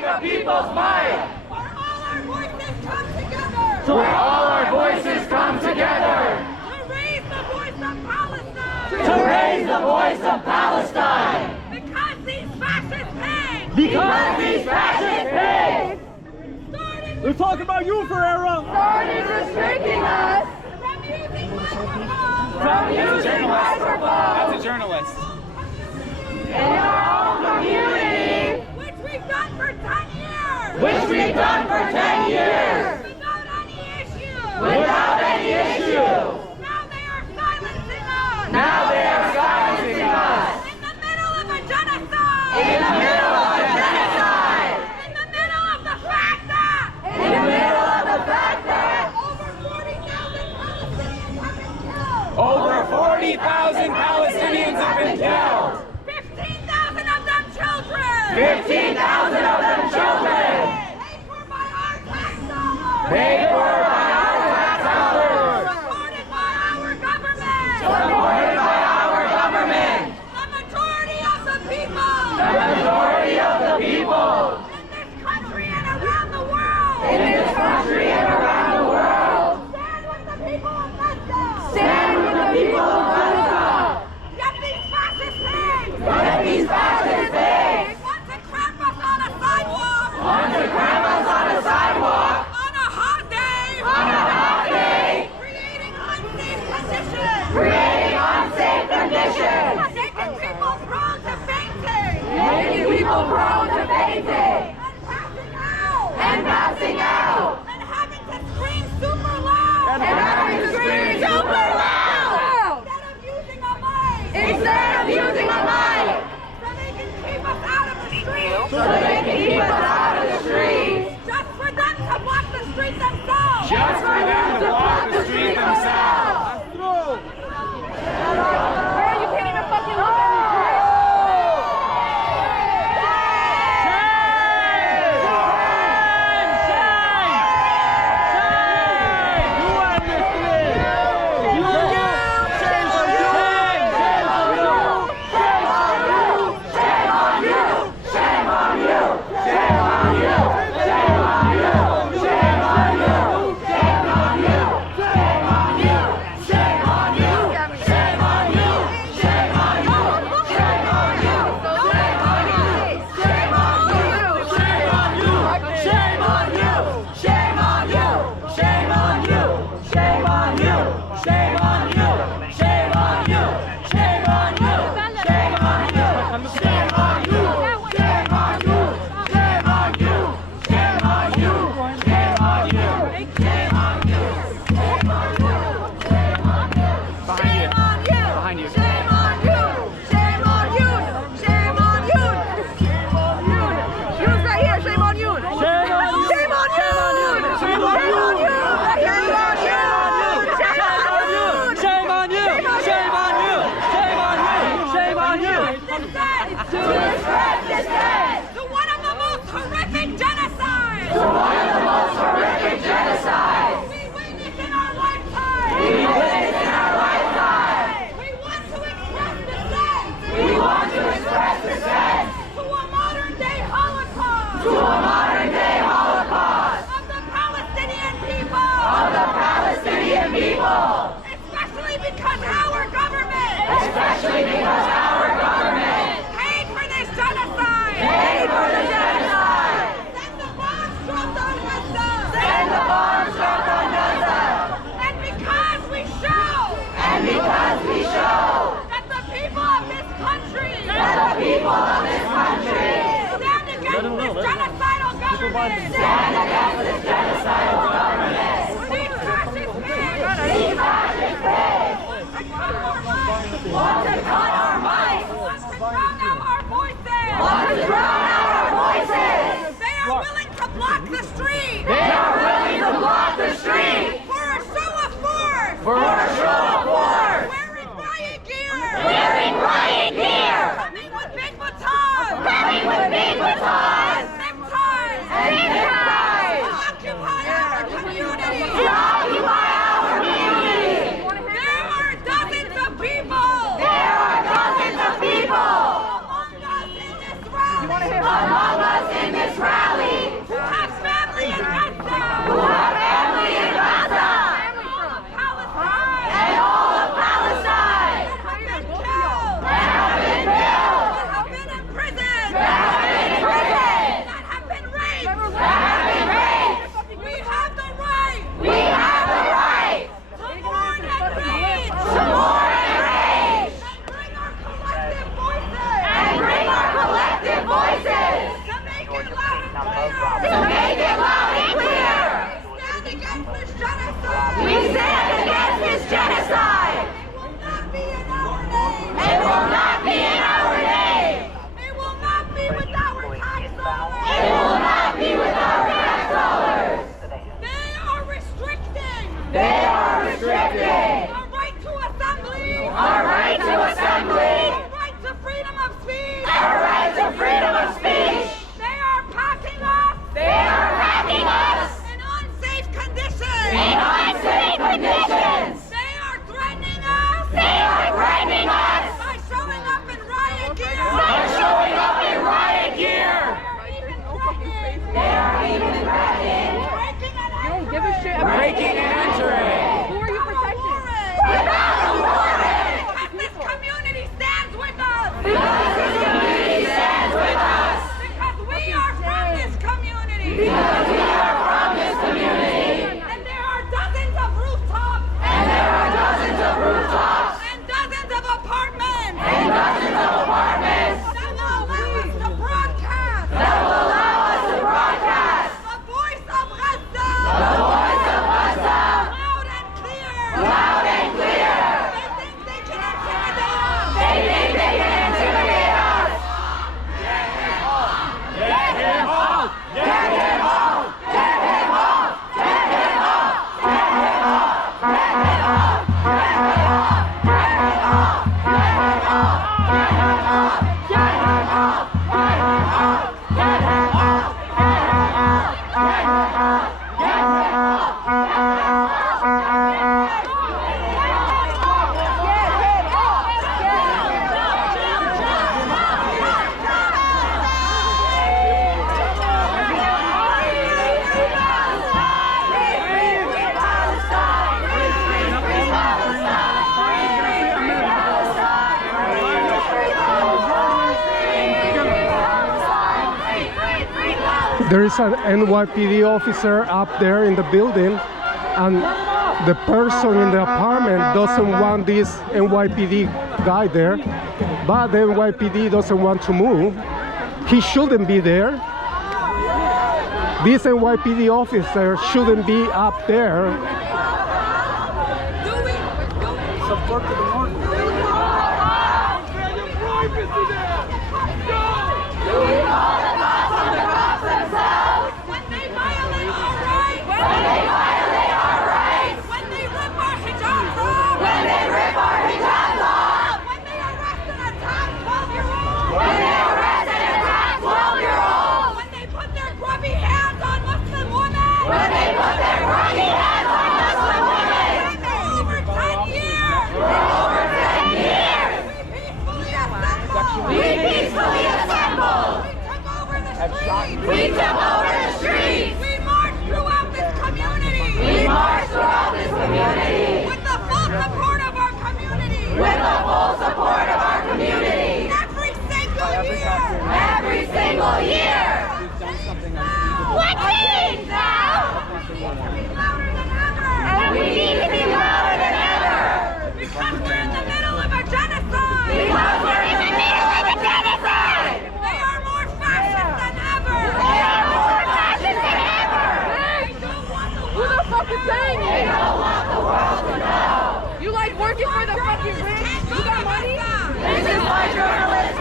raise the people's might. Where all our voices come together. Where all our voices come together. To raise the voice of Palestine. To raise the voice of Palestine. Because these fascists pay. Because these fascists pay. They're talking about you, Ferreira. Started restricting us from using microphones. From using microphones. That's a journalist. In our own community. Which we've done for 10 years. Which we've done for 10 years. Without any issue. Without any issue. Now they are silencing us. Now they are silencing us. In the middle of a genocide. In the middle of a genocide. In the middle of the fact that. In the middle of the fact that. Over 40,000 Palestinians have been killed. Over 40,000 Palestinians have been killed. 15,000 of them children. 15,000 of them children. Paid for by our tax dollars. Paid for by our tax dollars. Supported by our government. Supported by our government. The majority of the people. The majority of the people. In this country and around the world. In this country and around the world. Stand with the people of Gaza. Stand with the people of Gaza. Get these fascist pigs. Get these fascist pigs. Want to crap us on a sidewalk. Want to grab us on a sidewalk. On a hot day. On a hot day. Creating unsafe conditions. Creating unsafe conditions. Making people prone to fainting. Making people prone to fainting. And passing out. And passing out. And having to scream super loud. And having to scream super loud. Instead of using a mic. Instead of using a mic. So they can keep us out of the streets. So they can keep us out of the streets. Just for them to block the street themselves. Just for them to block the street themselves. Girl, you can't even fucking look at me. Especially because our government paid for this genocide. paid for the genocide. Send the bombs dropped on Gaza. Send the bombs dropped on Gaza. And because we show that the people of this country stand against this genocidal government. Stand against this genocidal government. These fascist pigs Want to cut our mics. want to drown out our voices. Want to drown out our voices. They are willing to block the street. They are willing to block the street. For a show of force. For a show of force. Wearing riot gear. Wearing riot gear. Coming with big batons. Coming with big batons. Zip ties. And zip ties. Because we are from this community. And there are dozens of rooftops. And there are dozens of rooftops. And dozens of apartments. And dozens of apartments. That will allow us to broadcast. That will allow us to broadcast. The voice of Gaza. The voice of Gaza. Loud and clear. Loud and clear. They think they can intimidate us. They think they can intimidate us. Get him off. Get him off. Get him off. Get him off. Get him off. Get him off. Get him off. Get him off. Get him off. Get him off. Get him off. Get him off. Get him off. Get him off. There is an NYPD officer up there in the building, and the person in the apartment doesn't want this NYPD guy there, but the NYPD doesn't want to move. He shouldn't be there. This NYPD officer shouldn't be up there. Support to the north. When they violate our rights. When they violate our rights. When they rip our hijabs off. When they rip our hijabs off. When they arrest and attack 12-year-olds. When they arrest and attack 12-year-olds. When they put their grubby hands on Muslim women. When they put their grubby hands on Muslim women. For over 10 years. For over 10 years. We peacefully assembled. We took over the streets. We took over the streets. We marched throughout this community. We marched throughout this community. With the full support of our community. With the full support of our community. Every single year. Every single year. What change now? And we need to be louder than ever. Because we're in the middle of a genocide. Because we're in the middle of a genocide. They are more fascist than ever. They are more fascist than ever. They don't want the world. Who the fuck is saying it? They don't want the world to know. You like working for the fucking rich? You got money? This is why journalists